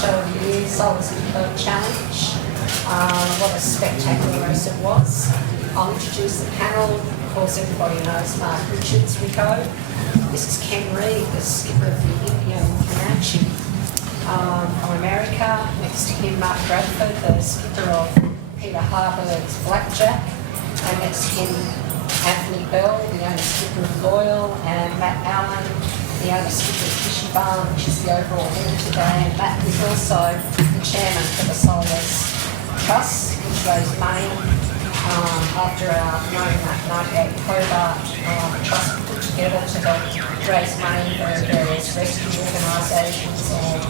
show of the year, Solas Boat Challenge. What a spectacular race it was. I'll introduce the panel. Of course, everybody knows Mark Richards, Rico. This is Ken Reid, the skipper of the Indian Comanche from America. Next to him, Mark Bradford, the skipper of Peter Harbour's Blackjack. And next to him, Anthony Bell, the owner skipper of Loyal, and Matt Allen, the owner skipper of Fishy Barn, which is the overall winner today. And Matt is also the chairman for the Solas Trust, which raised money after our 1998 Hobart trust we put together to help raise money for various rescue organisations and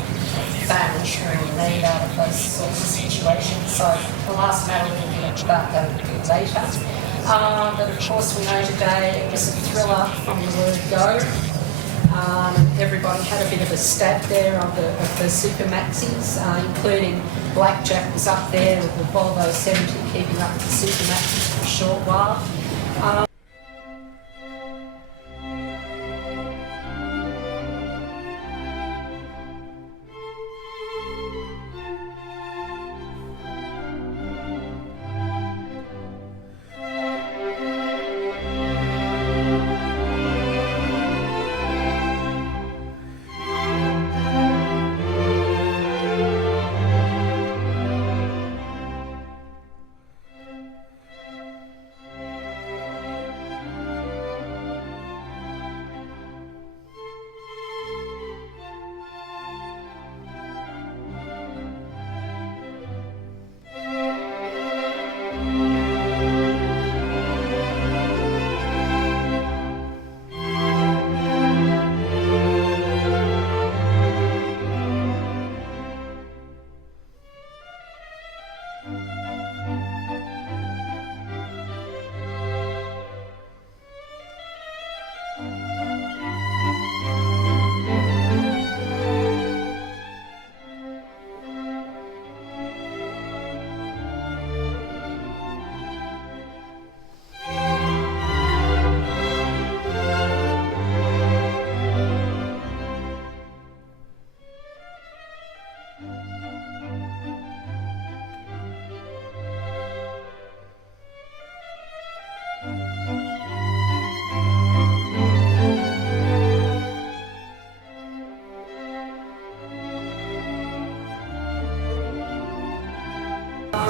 families who are in need out of those sorts of situations. So the last matter we'll get about that a bit later. But of course we know today it was a thriller from the word go. Everybody had a bit of a stab there of the Super Maxis, including Blackjack was up there with the Volvo 70 keeping up with the Super Maxis for a short while.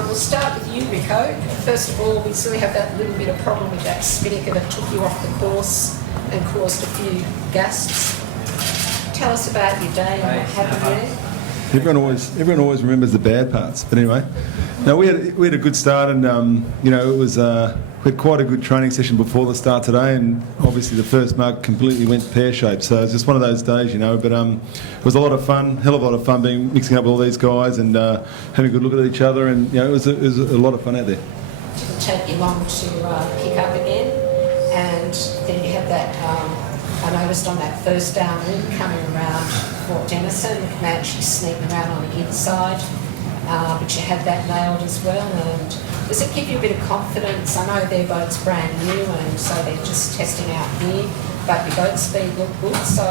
We'll start with you, Rico. First of all, we still have that little bit of problem with that spinnaker that took you off the course and caused a few gusts. Tell us about your day and what happened there. Everyone always remembers the bad parts, but anyway, no, we had a good start, and it was we had quite a good training session before the start today, and obviously the first mark completely went pear-shaped, so it's just one of those days, but it was a lot of fun, hell of a lot of fun mixing up with all these guys and having a good look at each other, and it was a lot of fun out there. Didn't take you long to pick up again, and then you had that, I noticed on that first downwind coming around Fort Denison, the Comanche sneaking around on the inside, but you had that nailed as well. And does it give you a bit of confidence? I know their boat's brand new, and so they're just testing out here, but your boat speed looked good. So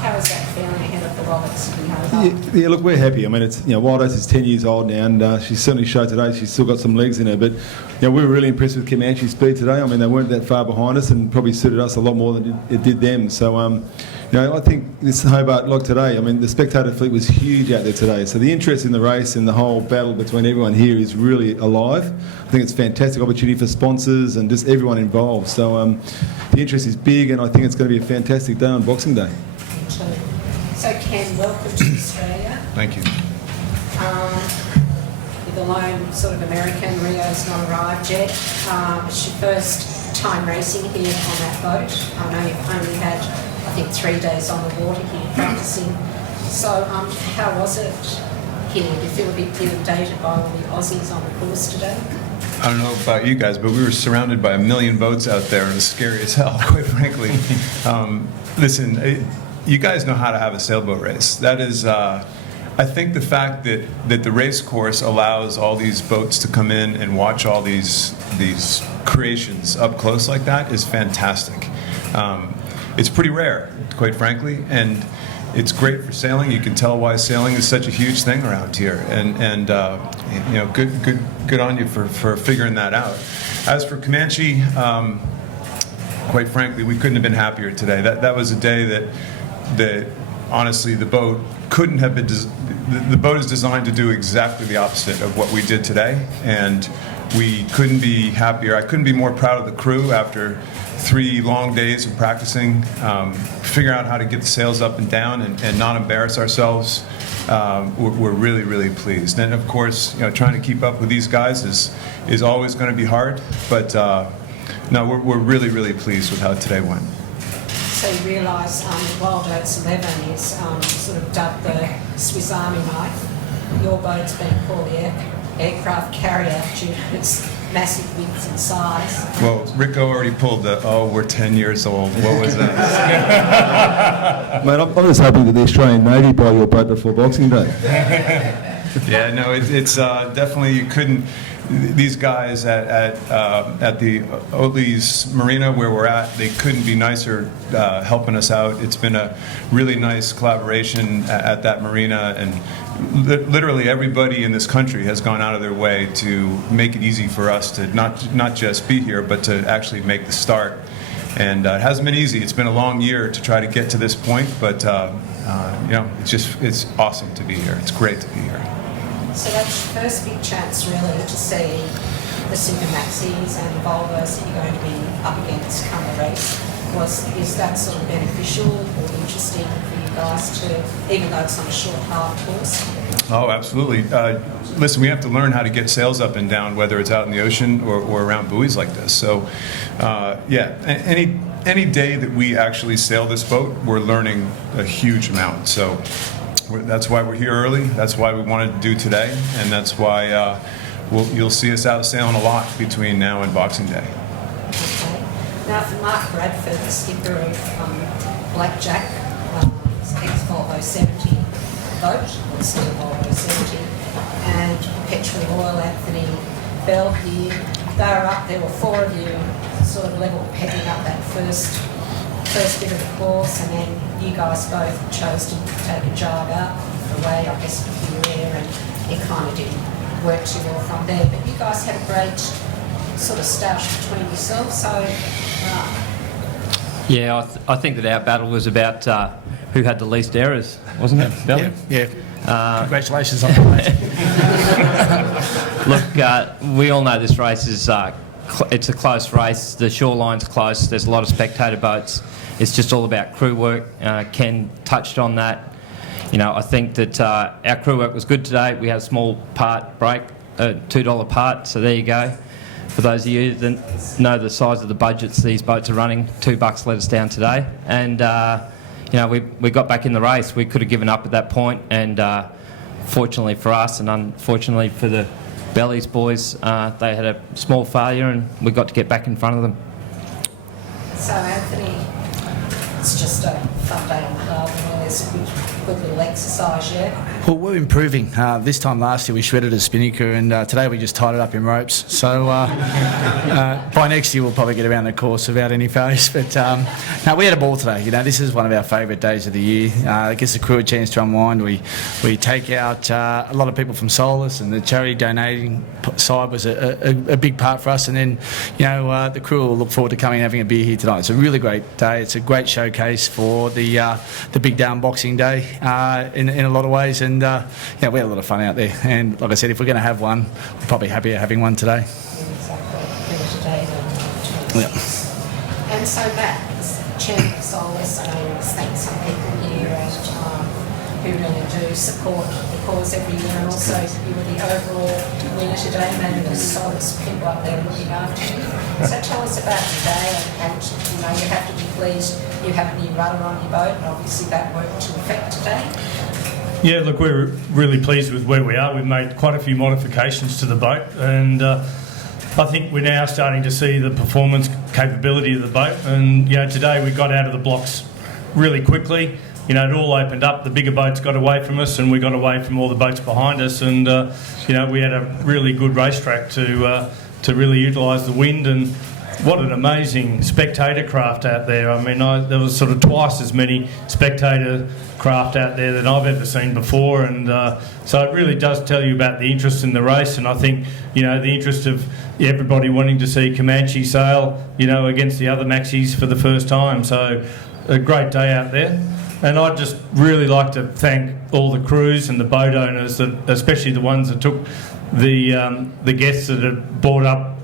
how is that feeling ahead of the Roberts in Hobart? Yeah, look, we're happy. I mean, it's Wild Oats is 10 years old now, and she certainly showed today she's still got some legs in her. But we were really impressed with Comanche's speed today. I mean, they weren't that far behind us, and probably suited us a lot more than it did them. So I think this Hobart, like today, I mean, the spectator fleet was huge out there today. So the interest in the race and the whole battle between everyone here is really alive. I think it's a fantastic opportunity for sponsors and just everyone involved. So the interest is big, and I think it's going to be a fantastic day on Boxing Day. So Ken, welcome to Australia. Thank you. You're the lone sort of American. Rio's not arrived yet. It's your first time racing here on that boat. I know you've only had, I think, 3 days on the water here practicing. So how was it here? Did you feel a bit inundated by all the Aussies on the course today? I don't know about you guys, but we were surrounded by a million boats out there, and it was scary as hell, quite frankly. Listen, you guys know how to have a sailboat race. That is, I think the fact that the race course allows all these boats to come in and watch all these creations up close like that is fantastic. It's pretty rare, quite frankly, and It's great for sailing. You can tell why sailing is such a huge thing around here, and good on you for figuring that out. As for Comanche, quite frankly, we couldn't have been happier today. That was a day that honestly the boat couldn't have been. The boat is designed to do exactly the opposite of what we did today, and we couldn't be happier. I couldn't be more proud of the crew after 3 long days of practicing, figuring out how to get the sails up and down and not embarrass ourselves. We're really, really pleased. And of course, trying to keep up with these guys is always going to be hard. But no, we're really, really pleased with how today went. So you realise Wild Oats 11 is sort of dubbed the Swiss Army knife. Your boat's been called the aircraft carrier due to its massive width and size. Well, Rico already pulled we're 10 years old. What was that? Mate, I'm just hoping that the Australian Navy buy your boat before Boxing Day. Yeah, no, it's definitely, you couldn't. These guys at the Oatleys Marina where we're at, they couldn't be nicer helping us out. It's been a really nice collaboration at that marina, and literally everybody in this country has gone out of their way to make it easy for us to not just be here, but to actually make the start. And it hasn't been easy. It's been a long year to try to get to this point, but it's awesome to be here. It's great to be here. So that's your first big chance really to see the Super Maxis and the Volvos that you're going to be up against come the race. Is that sort of beneficial or interesting for you guys to, even though it's on a short hard course? Oh, absolutely. Listen, we have to learn how to get sails up and down, whether it's out in the ocean or around buoys like this. So, any day that we actually sail this boat, we're learning a huge amount. So that's why we're here early. That's why we wanted to do today, and that's why you'll see us out sailing a lot between now and Boxing Day. Okay. Now for Mark Bradford, the skipper of Blackjack, ex-Volvo 70 boat, or still Volvo 70, and Perpetual Royal Anthony Bell here. They were up, there were 4 of you sort of level pegging up that first bit of the course, and then you guys both chose to take a jog up away, I guess, with your air, and it kind of didn't work too well from there. But you guys had a great sort of stoush between yourselves, so... Yeah, I think that our battle was about who had the least errors, wasn't it, Bill? Yeah. Congratulations on that. Look, we all know this race is it's a close race. The shoreline's close. There's a lot of spectator boats. It's just all about crew work. Ken touched on that. I think that our crew work was good today. We had a small part break, $2 part, so there you go. For those of you that know the size of the budgets these boats are running, $2 let us down today. And, we got back in the race. We could have given up at that point, and fortunately for us and unfortunately for the Bellies boys, they had a small failure and we got to get back in front of them. So Anthony, it's just a fun day on the harbour, and there's a good little exercise, yeah? Well, we're improving. This time last year we shredded a spinnaker, and today we just tied it up in ropes. So by next year we'll probably get around the course without any failures. But no, we had a ball today. This is one of our favourite days of the year. It gives the crew a chance to unwind. We take out a lot of people from Solas, and the charity donating side was a big part for us. And then the crew will look forward to coming and having a beer here tonight. It's a really great day. It's a great showcase for the big day on Boxing Day in a lot of ways. And we had a lot of fun out there. And like I said, if we're going to have one, we're probably happier having one today. Yeah. And so Matt, as chairman of Solas, I know you always thank some people here who really do support the cause every year, and also you were the overall winner today, maybe the Solas people up there looking after you. So tell us about today, and you have to be pleased you have a new rudder on your boat, and obviously that worked to effect today. Yeah, look, we're really pleased with where we are. We've made quite a few modifications to the boat, and I think we're now starting to see the performance capability of the boat. And today we got out of the blocks really quickly. It all opened up. The bigger boats got away from us, and we got away from all the boats behind us. And we had a really good racetrack to really utilise the wind. And what an amazing spectator craft out there. I mean, there was sort of twice as many spectator craft out there than I've ever seen before, and so it really does tell you about the interest in the race. And I think, you know, the interest of everybody wanting to see Comanche sail, you know, against the other Maxis for the first time. So a great day out there. And I'd just really like to thank all the crews and the boat owners, especially the ones that took the guests that had bought up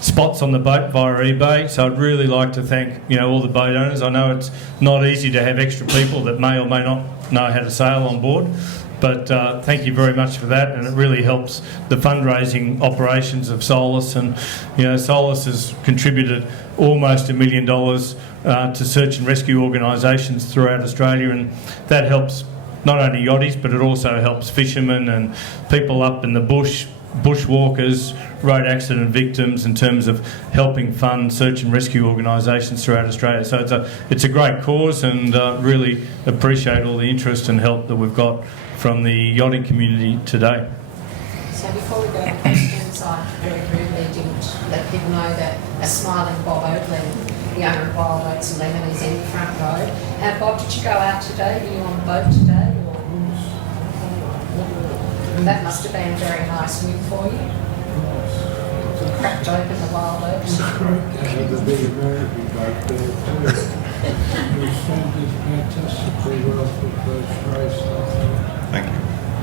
spots on the boat via eBay. So I'd really like to thank, you know, all the boat owners. I know it's not easy to have extra people that may or may not know how to sail on board, but thank you very much for that, and it really helps the fundraising operations of Solas. And, you know, Solas has contributed almost $1 million to search and rescue organisations throughout Australia, and that helps not only yachties, but it also helps fishermen and people up in the bush, bushwalkers, road accident victims, in terms of helping fund search and rescue organisations throughout Australia. So it's a great cause, and really appreciate all the interest and help that we've got from the yachting community today. So before we go to questions, I very rudely didn't let people know that a smiling Bob Oakley, the owner of Wild Oats and Lemon, is in the front row. Bob, did you go out today? Were you on the boat today? That must have been a very nice win for you. Cracked open the Wild Oats. The big American boat there too. We did fantastically well for the first race, I think. Thank you.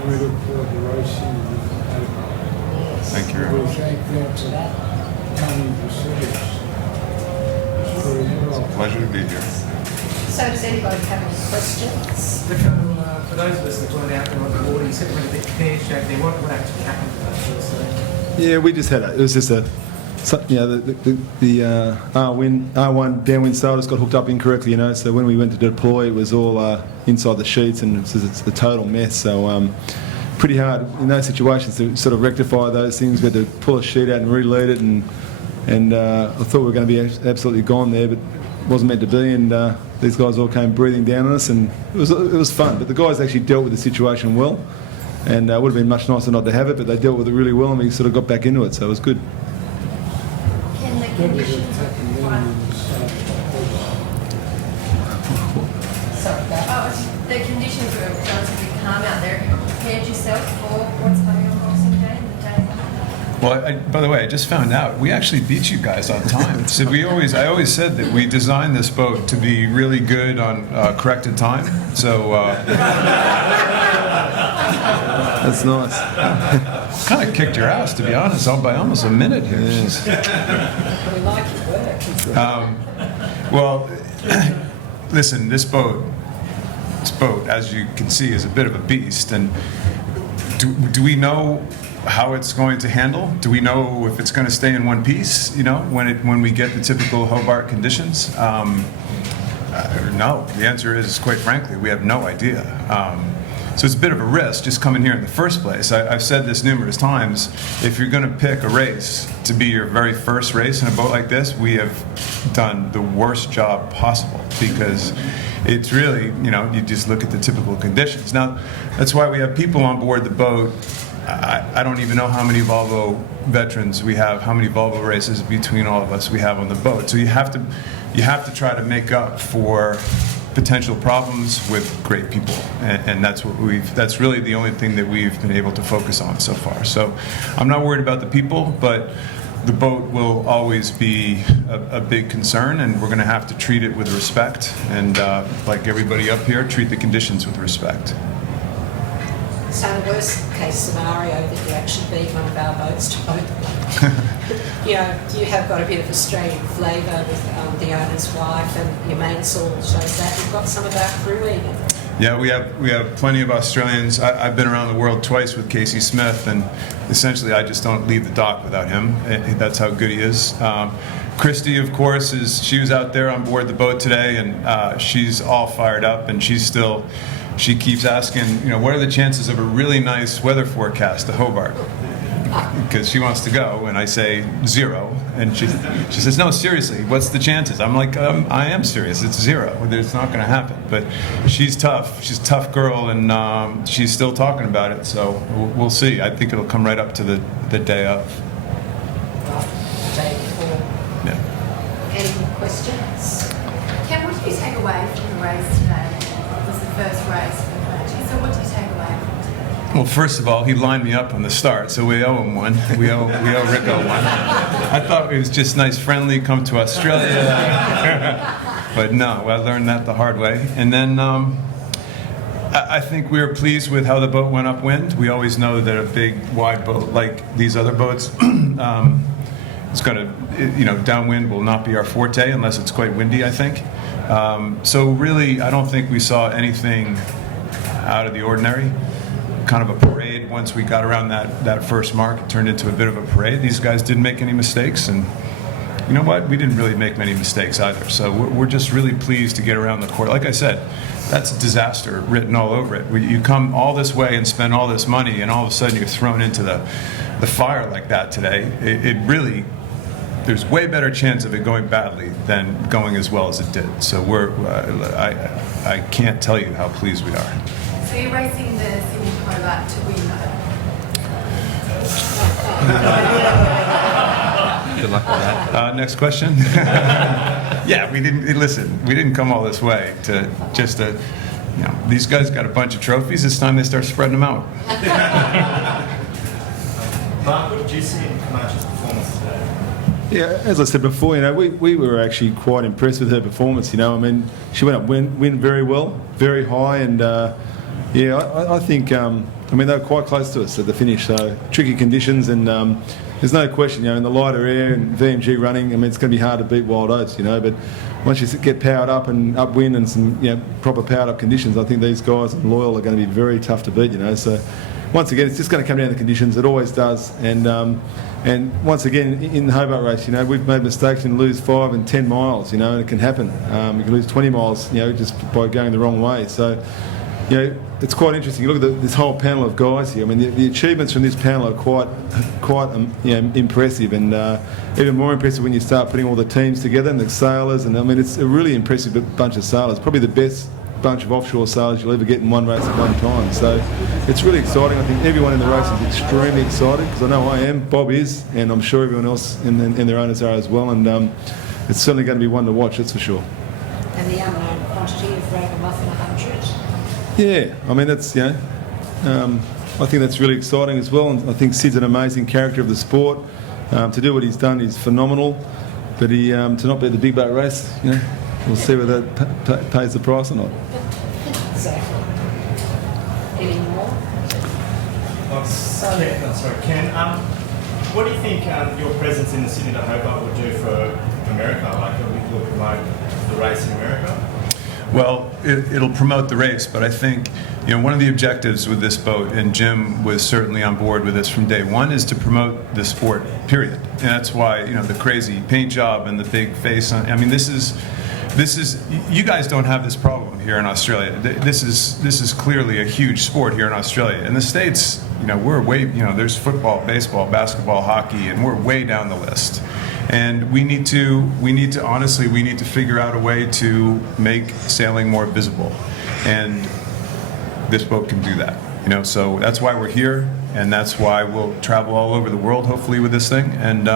We look forward to racing with them. Yes. Thank you very We much. thank them for coming to see us. It's very well. Pleasure to be here. So does anybody have any questions? For those of us that weren't out there on the water, you said we're a bit pear-shaped there. What actually happened to that first day? Yeah, we just had it was just you know, the R1 downwind sail just got hooked up incorrectly, you know, so when we went to deploy it was all inside the sheets, and it's a total mess. So pretty hard in those situations to sort of rectify those things. We had to pull a sheet out and re-lead it, and I thought we were going to be absolutely gone there, but it wasn't meant to be, and these guys all came breathing down on us, and it was fun. But the guys actually dealt with the situation well, and it would have been much nicer not to have it, but they dealt with it really well, and we sort of got back into it, so it was good. Can the conditions the conditions were relatively calm out there. Have you prepared yourself for what's coming on Boxing Day and the day after? Well, by the way, I just found out we actually beat you guys on time. So I always said that we designed this boat to be really good on corrected time. So That's nice. kind of kicked your ass, to be honest, by almost a minute here. Yeah. We like your work. Well, listen, this boat, as you can see, is a bit of a beast. And do we know how it's going to handle? Do we know if it's going to stay in one piece, you know, when we get the typical Hobart conditions? No. The answer is, quite frankly, we have no idea. So it's a bit of a risk just coming here in the first place. I've said this numerous times. If you're going to pick a race to be your very first race in a boat like this, we have done the worst job possible, because it's really, you know, you just look at the typical conditions. Now, that's why we have people on board the boat. I don't even know how many Volvo veterans we have, how many Volvo races between all of us we have on the boat. So you have to try to make up for potential problems with great people, and that's really the only thing that we've been able to focus on so far. So I'm not worried about the people, but the boat will always be a big concern, and we're going to have to treat it with respect, and like everybody up here, treat the conditions with respect. So in the worst case scenario that you actually beat one of our boats to boat, you know, you have got a bit of Australian flavour with the owner's wife, and your mainsail shows that. You've got some of our crew even. Yeah, we have plenty of Australians. I've been around the world twice with Casey Smith, and essentially I just don't leave the dock without him. That's how good he is. Christy, of course, she was out there on board the boat today, and she's all fired up, and she keeps asking, you know, what are the chances of a really nice weather forecast to Hobart? Because she wants to go, and I say 0, and she says, no, seriously, what's the chances? I'm like, I am serious, it's 0. It's not going to happen. But she's tough. She's a tough girl, and she's still talking about it. So we'll see. I think it'll come right up to the day of. Day before. Yeah. questions? Ken, what did you take away from the race today? It was the first race for Fletcher. So what did you take away from it today? Well, first of all, he lined me up on the start, so we owe him one. We owe Rico one. I thought it was just nice, friendly, come to Australia. But no, I learned that the hard way. And then I think we were pleased with how the boat went upwind. We always know that a big, wide boat like these other boats, it's going to, downwind will not be our forte unless it's quite windy, I think. So really, I don't think we saw anything out of the ordinary. Kind of a parade once we got around that first mark. It turned into a bit of a parade. These guys didn't make any mistakes, and you know what? We didn't really make many mistakes either. So we're just really pleased to get around the court. Like I said, that's disaster written all over it. You come all this way and spend all this money, and all of a sudden you're thrown into the fire like that today. It really, there's way better chance of it going badly than going as well as it did. So I can't tell you how pleased we are. So you're racing the Sydney Hobart to win though? Good luck with that. Next question. Yeah, we didn't come all this way to just these guys got a bunch of trophies. It's time they start spreading them out. Mark, what did you see in Camacho's performance today? Yeah, as I said before, we were actually quite impressed with her performance. I mean, she went up win very well, very high, and I think they were quite close to us at the finish. So tricky conditions, and there's no question, in the lighter air and VMG running, it's going to be hard to beat Wild Oats, but once you get powered up and upwind and some proper powered up conditions, I think these guys and Loyal are going to be very tough to beat. So once again, it's just going to come down to conditions. It always does, and once again in the Hobart race, we've made mistakes and lose 5 and 10 miles, and it can happen. You can lose 20 miles, just by going the wrong way. So. It's quite interesting. You look at this whole panel of guys here. I mean, the achievements from this panel are quite impressive, and even more impressive when you start putting all the teams together and the sailors. And it's a really impressive bunch of sailors. Probably the best bunch of offshore sailors you'll ever get in one race at one time. So it's really exciting. I think everyone in the race is extremely excited, because I know I am. Bob is, and I'm sure everyone else and their owners are as well. And it's certainly going to be one to watch. That's for sure. And the unknown quantity of Ragamuffin 100. Yeah, that's I think that's really exciting as well, and I think Sid's an amazing character of the sport. To do what he's done is phenomenal, but to not be at the big boat race, we'll see whether that pays the price or not. Exactly. Any more? Ken, what do you think your presence in the Sydney to Hobart would do for America? Like, will promote the race in America? Well, it'll promote the race, but I think one of the objectives with this boat, and Jim was certainly on board with this from day one, is to promote the sport. Period. And that's why the crazy paint job and the big face. This is you guys don't have this problem here in Australia. This is clearly a huge sport here in Australia. In the States, we're way there's football, baseball, basketball, hockey, and we're way down the list. And we need to figure out a way to make sailing more visible, and this boat can do that. So that's why we're here, and that's why we'll travel all over the world, hopefully, with this thing, and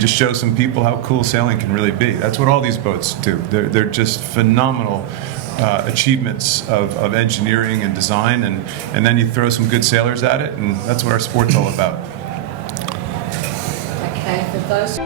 just show some people how cool sailing can really be. That's what all these boats do. They're just phenomenal achievements of engineering and design, and then you throw some good sailors at it, and that's what our sport's all about. Okay, for those.